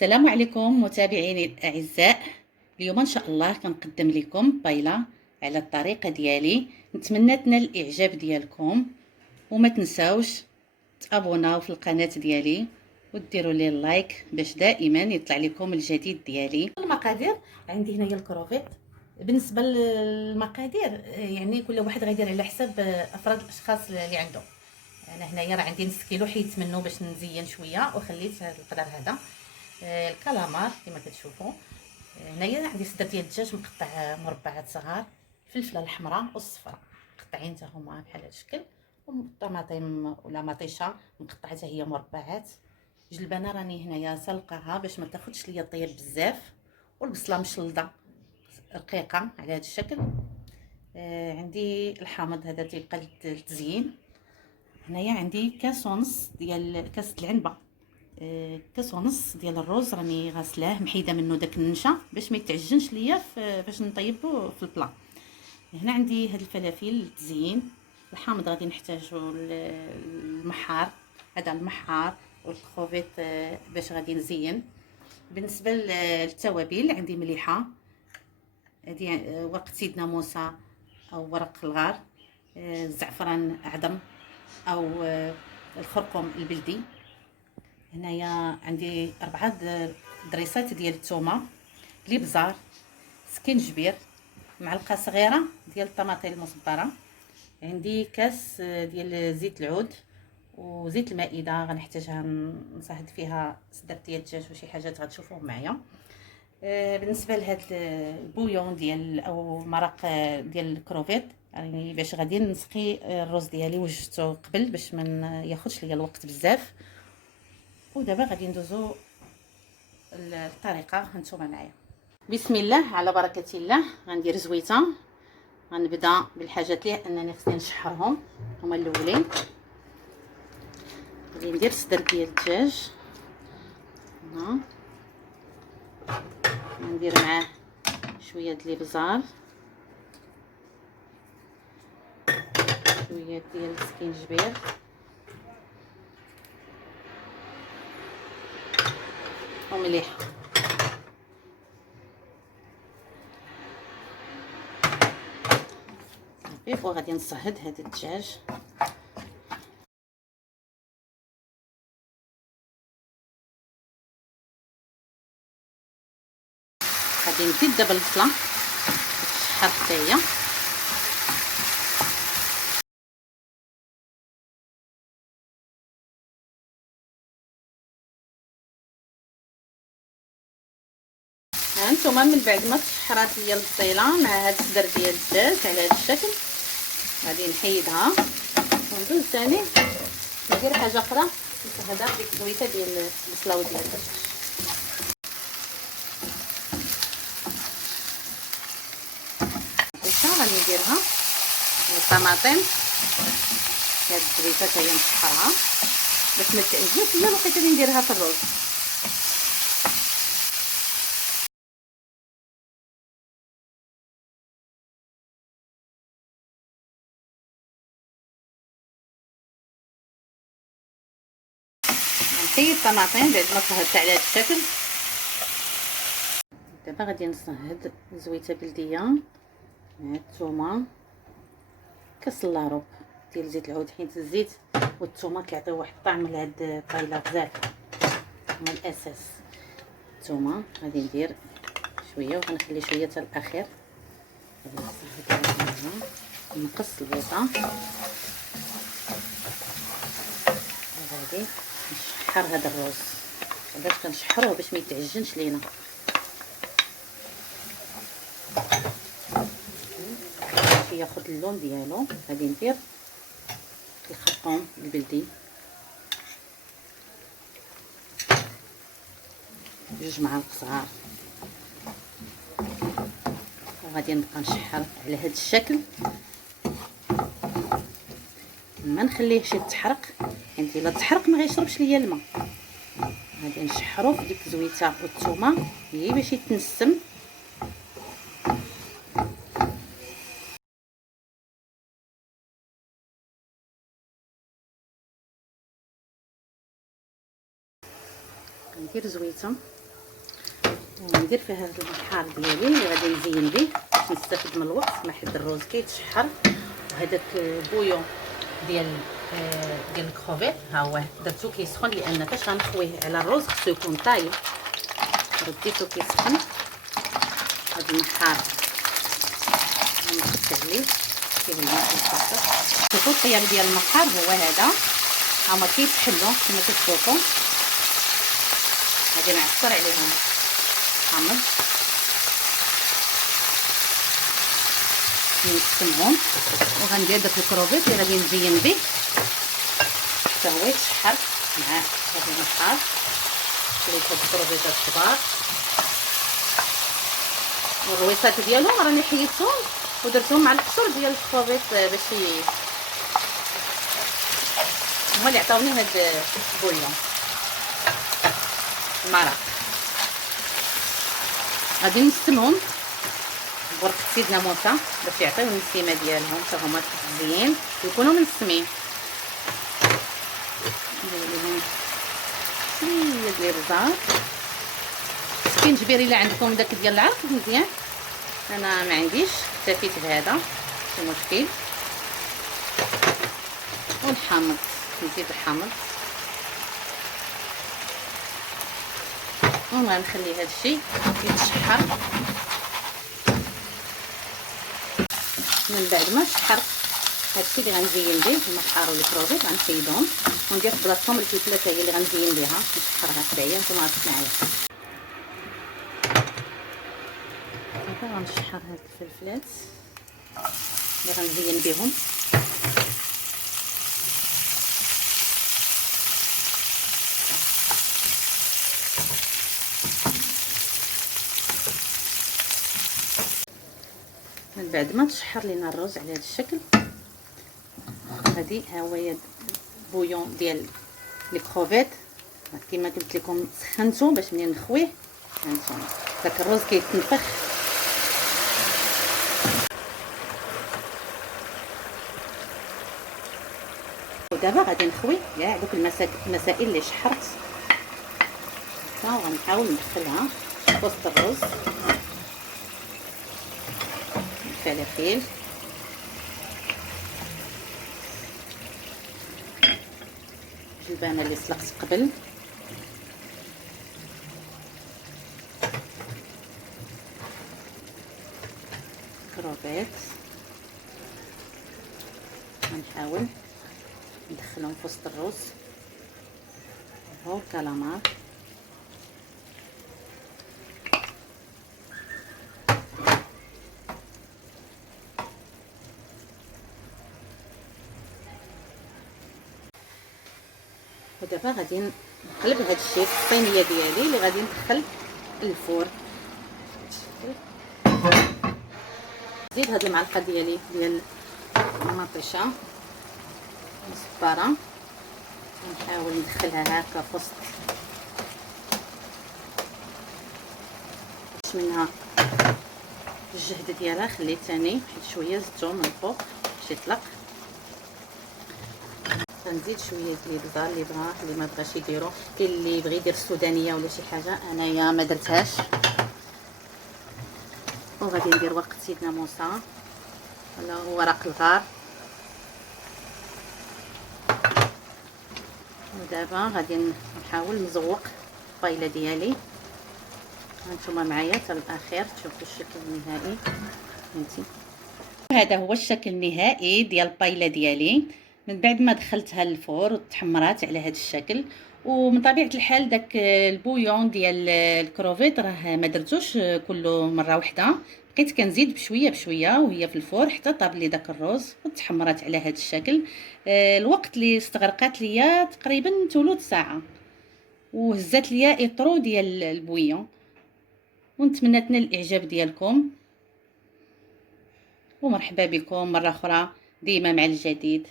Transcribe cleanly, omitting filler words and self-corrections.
السلام عليكم متابعيني الاعزاء. اليوم ان شاء الله كنقدم لكم بايله على الطريقه ديالي. نتمنى تنال الاعجاب ديالكم، وما تنساوش تابوناو في القناه ديالي وديروا لي اللايك باش دائما يطلع لكم الجديد ديالي. المقادير عندي هنايا الكروفيت. بالنسبه للمقادير يعني كل واحد غيدير على حساب افراد الاشخاص اللي عنده. انا هنايا راه عندي نص كيلو حيدت منه باش نزين شويه وخليت هذا القدر هذا. الكالامار كما كتشوفوا. هنايا عندي صدر ديال الدجاج مقطع مربعات صغار، الفلفله الحمراء والصفراء مقطعين حتى هما بحال هذا الشكل، والطماطم ولا مطيشه مقطعه حتى هي مربعات. الجلبانه راني هنايا سلقاها باش ما تاخذش ليا طياب بزاف، والبصله مشلضه رقيقه على هذا الشكل. عندي الحامض هذا تيبقى للتزيين. هنايا عندي كاس ونص ديال كاس العنبه، كاس ونص ديال الرز راني غاسلاه محيده منه داك النشا باش ما يتعجنش ليا باش نطيبو في البلا. هنا عندي هاد الفلافل للتزيين. الحامض غادي نحتاجو المحار، هذا المحار والخوفيط باش غادي نزين. بالنسبه للتوابل عندي مليحه، هذه ورق سيدنا موسى او ورق الغار، الزعفران اعظم او الخرقوم البلدي. هنايا عندي 4 دريسات ديال الثومه، الابزار، سكينجبير، معلقه صغيره ديال الطماطم المصبره. عندي كاس ديال زيت العود وزيت المائده غنحتاجها نصهد فيها صدر ديال الدجاج وشي حاجات غتشوفوه معايا. بالنسبه لهاد البويون ديال او مرق ديال الكروفيت، يعني باش غادي نسقي الرز ديالي وجدته قبل باش ما ياخذش ليا الوقت بزاف. ودابا غادي ندوزو الطريقه هانتوما معايا. بسم الله على بركه الله. غندير زويته. غنبدا بالحاجات اللي انني خصني نشحرهم، هما الاولين. غادي ندير صدر ديال الدجاج، ندير معاه شويه ديال الابزار، شويه ديال السكينجبير، ومليح. صافي، وغادي نصهد هذا الدجاج. غادي نزيد دابا البصله تشحر حتى هي. هانتوما من بعد ما تشحرات ليا البصيله مع هاد الصدر ديال الدجاج على هاد الشكل، غادي نحيدها وندوز ثاني ندير حاجه اخرى نصهدها ديك الزويته ديال البصله وديال الدجاج. غادي نديرها الطماطم، هاد الزويته حتى هي نشحرها باش ما تعجنش ليا الوقيته اللي نديرها في الرز. نحيد الطماطم بعد ما صهدتها على هذا الشكل. دابا غادي نصهد زويته بلديه مع الثومه، كاس لاروب ديال زيت العود، حيت الزيت والثومه كيعطيو واحد الطعم لهاد الطايله بزاف، هما الاساس. الثومه غادي ندير شويه وغنخلي شويه حتى الاخير. نقص البيضه وغادي نشحر هذا الرز. علاش كنشحروه؟ باش ما يتعجنش لينا. باش ياخذ اللون ديالو غادي ندير الخرقوم البلدي، 2 معالق صغار، وغادي نبقى نشحر على هذا الشكل. ما نخليهش يتحرق، يعني الا تحرق ما غيشربش ليا الماء. غادي نشحرو في ديك الزويته والثومه هي باش يتنسم. ندير زويته وندير فيها هذا البحار ديالي اللي غادي نزين به باش نستافد من الوقت، ما حيت الروز كيتشحر. وهذاك بويون ديال الكروفيت ها هو درتو كيسخن، لان فاش غنخويه على الروز خصو يكون طايب. رديتو كيسخن، هذا البحار غنمسك عليه كيولي كيتفرطش. شوفوا الطياب ديال البحار هو هذا، ها هما كيتحلوا كما كتشوفوا. غادي نعصر عليهم حامض نقسمهم، وغندير داك الكروفيت اللي غادي نزين به حتى هو يتشحر مع هذا البحار. شريت هاد الكروفيتات كبار، والرويصات ديالهم راني حيدتهم ودرتهم مع القشور ديال الكروفيت باش هما اللي عطاوني هاد البوليون المرق. غادي نقسمهم بورقة سيدنا موسى باش يعطيو النسيمه ديالهم حتى هما مزيين ويكونوا منسمين. ندير لهم شويه ديال الزهر، كنجبير الا عندكم داك ديال العرق مزيان، انا ما عنديش اكتفيت بهذا ماشي مشكل. والحامض نزيد الحامض، وغنخلي هذا الشيء يتشحر. من بعد ما شحر هادشي اللي غنزين به المحار والكروفيت غنحيدهم وندير في بلاصتهم الفلفله هي اللي غنزين بها، نشحرها حدايا نتوما غتسمعوا معايا. دابا غنشحر هاد الفلفلات اللي غنزين بهم. من بعد ما تشحر لينا الرز على هذا الشكل، غادي ها هو بويون ديال لي كروفيت كما قلت لكم سخنته باش منين نخويه هانتوما داك الرز كيتنفخ. ودابا غادي نخوي كاع دوك المسائل اللي شحرت، وغنحاول ندخلها في وسط الرز. الفلافل، الجبانه اللي سلقت قبل، كروفيت غنحاول ندخلهم في وسط الرز. هو الكالامار، ودابا غادي نقلب هذا الشيء في الصينيه ديالي اللي غادي ندخل الفور. نزيد هذه المعلقه ديالي ديال المطيشه مصفره، نحاول ندخلها هكا في وسط منها الجهد ديالها. خليت ثاني حيت شويه زدتو من الفوق باش يطلق. غنزيد شويه ديال البزار اللي بغا، اللي ما بغاش يديرو، كاين اللي بغى يدير السودانيه ولا شي حاجه، انايا ما درتهاش. وغادي ندير ورقه سيدنا موسى ولا ورق الغار. ودابا غادي نحاول نزوق البايله ديالي، هانتوما معايا حتى الاخير تشوفوا الشكل النهائي. فهمتي، هذا هو الشكل النهائي ديال البايله ديالي من بعد ما دخلتها للفور وتحمرات على هذا الشكل. ومن طبيعه الحال داك البويون ديال الكروفيت راه ما درتوش كله مره واحده، بقيت كنزيد بشويه بشويه وهي في الفور حتى طاب لي داك الروز وتحمرات على هذا الشكل. الوقت اللي استغرقت ليا تقريبا ثلث ساعه، وهزات ليا اطرو ديال البويون. ونتمنى تنال الاعجاب ديالكم، ومرحبا بكم مره اخرى ديما مع الجديد.